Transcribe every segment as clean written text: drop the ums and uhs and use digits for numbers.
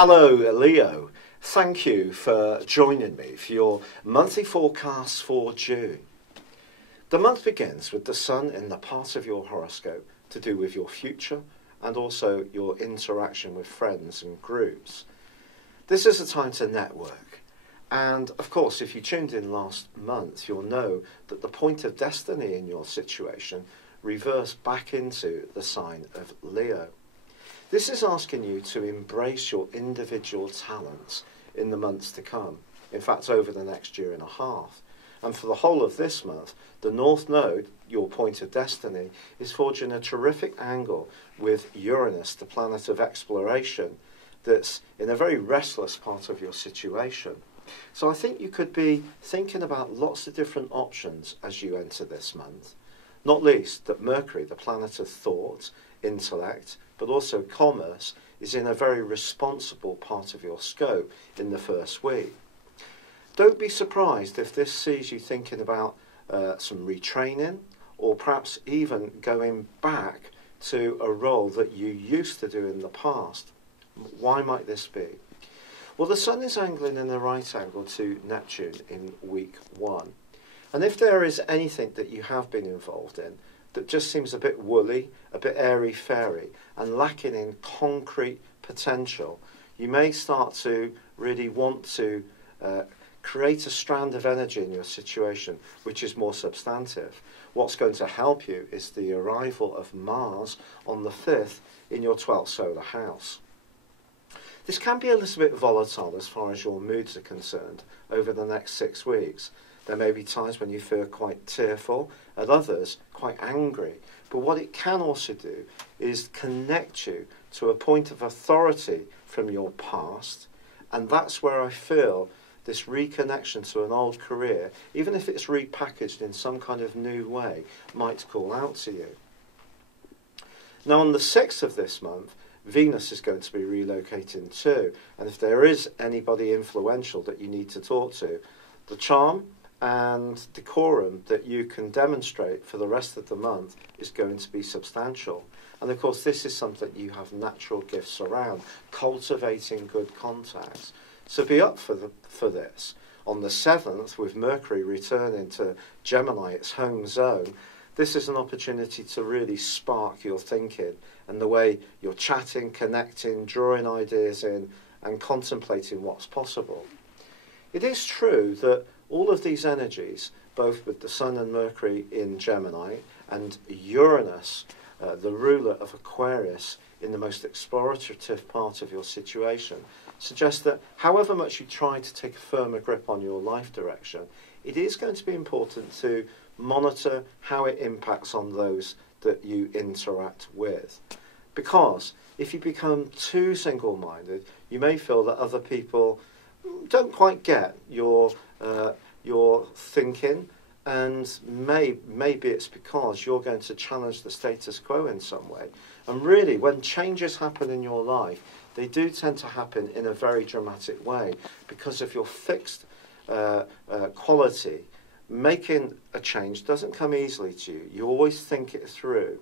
Hello Leo, thank you for joining me for your monthly forecast for June. The month begins with the Sun in the part of your horoscope to do with your future and also your interaction with friends and groups. This is a time to network, and of course if you tuned in last month you'll know that the point of destiny in your situation reversed back into the sign of Leo. This is asking you to embrace your individual talents in the months to come, in fact over the next year and a half. And for the whole of this month, the North Node, your point of destiny, is forging a terrific angle with Uranus, the planet of exploration, that's in a very restless part of your situation. So I think you could be thinking about lots of different options as you enter this month, not least that Mercury, the planet of thought, intellect, but also commerce, is in a very responsible part of your scope in the first week. Don't be surprised if this sees you thinking about some retraining, or perhaps even going back to a role that you used to do in the past. Why might this be? Well, the Sun is angling in a right angle to Neptune in week 1. And if there is anything that you have been involved in that just seems a bit woolly, a bit airy-fairy, and lacking in concrete potential, you may start to really want to create a strand of energy in your situation which is more substantive. What's going to help you is the arrival of Mars on the 5th in your 12th solar house. This can be a little bit volatile as far as your moods are concerned over the next 6 weeks. There may be times when you feel quite tearful, at others quite angry. But what it can also do is connect you to a point of authority from your past. And that's where I feel this reconnection to an old career, even if it's repackaged in some kind of new way, might call out to you. Now on the 6th of this month, Venus is going to be relocating too. And if there is anybody influential that you need to talk to, the charm and decorum that you can demonstrate for the rest of the month is going to be substantial. And of course this is something you have natural gifts around, cultivating good contacts. So be up for this. On the 7th, with Mercury returning to Gemini, its home zone, this is an opportunity to really spark your thinking and the way you're chatting, connecting, drawing ideas in and contemplating what's possible. It is true that all of these energies, both with the Sun and Mercury in Gemini and Uranus, the ruler of Aquarius, in the most explorative part of your situation, suggest that however much you try to take a firmer grip on your life direction, it is going to be important to monitor how it impacts on those that you interact with. Because if you become too single-minded, you may feel that other people don't quite get your thinking, and maybe it's because you're going to challenge the status quo in some way. And really, when changes happen in your life, they do tend to happen in a very dramatic way because of your fixed quality. Making a change doesn't come easily to you. You always think it through.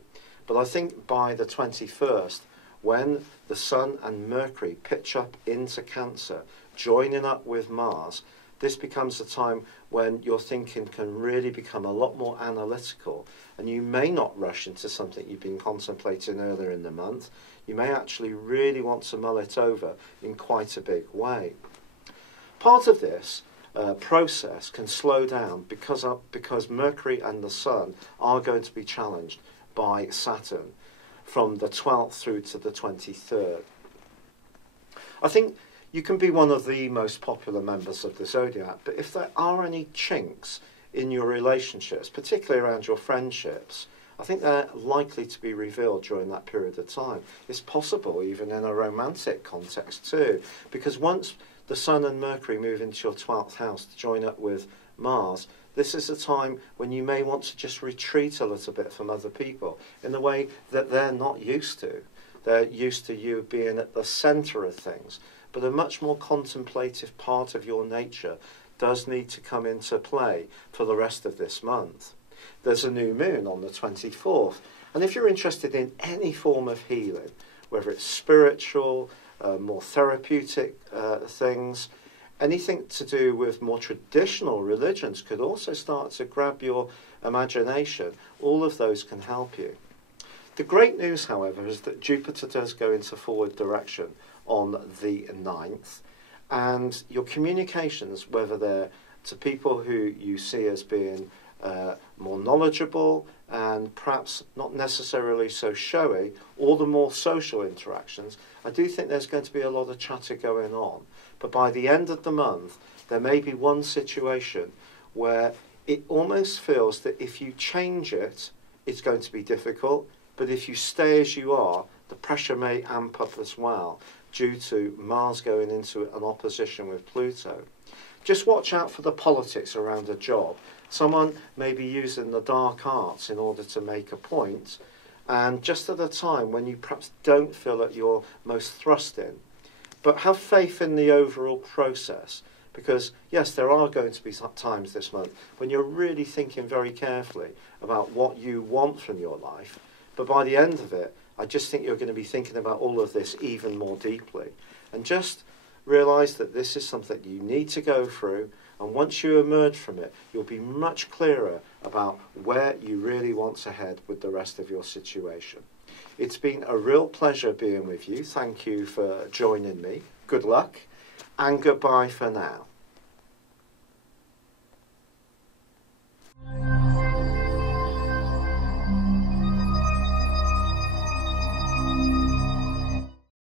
But I think by the 21st, when the Sun and Mercury pitch up into Cancer, joining up with Mars, this becomes a time when your thinking can really become a lot more analytical, and you may not rush into something you've been contemplating earlier in the month. You may actually really want to mull it over in quite a big way. Part of this process can slow down because Mercury and the Sun are going to be challenged by Saturn from the 12th through to the 23rd. I think you can be one of the most popular members of the Zodiac, but if there are any chinks in your relationships, particularly around your friendships, I think they're likely to be revealed during that period of time. It's possible even in a romantic context too, because once the Sun and Mercury move into your 12th house to join up with Mars, this is a time when you may want to just retreat a little bit from other people in a way that they're not used to. They're used to you being at the centre of things. But a much more contemplative part of your nature does need to come into play for the rest of this month. There's a new moon on the 24th, and if you're interested in any form of healing, whether it's spiritual, more therapeutic things. Anything to do with more traditional religions could also start to grab your imagination. All of those can help you. The great news, however, is that Jupiter does go into forward direction on the 9th, and your communications, whether they're to people who you see as being more knowledgeable and perhaps not necessarily so showy, or the more social interactions, I do think there's going to be a lot of chatter going on. But by the end of the month, there may be one situation where it almost feels that if you change it, it's going to be difficult, but if you stay as you are, the pressure may amp up as well due to Mars going into an opposition with Pluto. Just watch out for the politics around a job. Someone may be using the dark arts in order to make a point, and just at a time when you perhaps don't feel at your most thrust in. But have faith in the overall process, because yes, there are going to be times this month when you're really thinking very carefully about what you want from your life, but by the end of it, I just think you're going to be thinking about all of this even more deeply. And just realise that this is something you need to go through, and once you emerge from it, you'll be much clearer about where you really want to head with the rest of your situation. It's been a real pleasure being with you. Thank you for joining me. Good luck, and goodbye for now.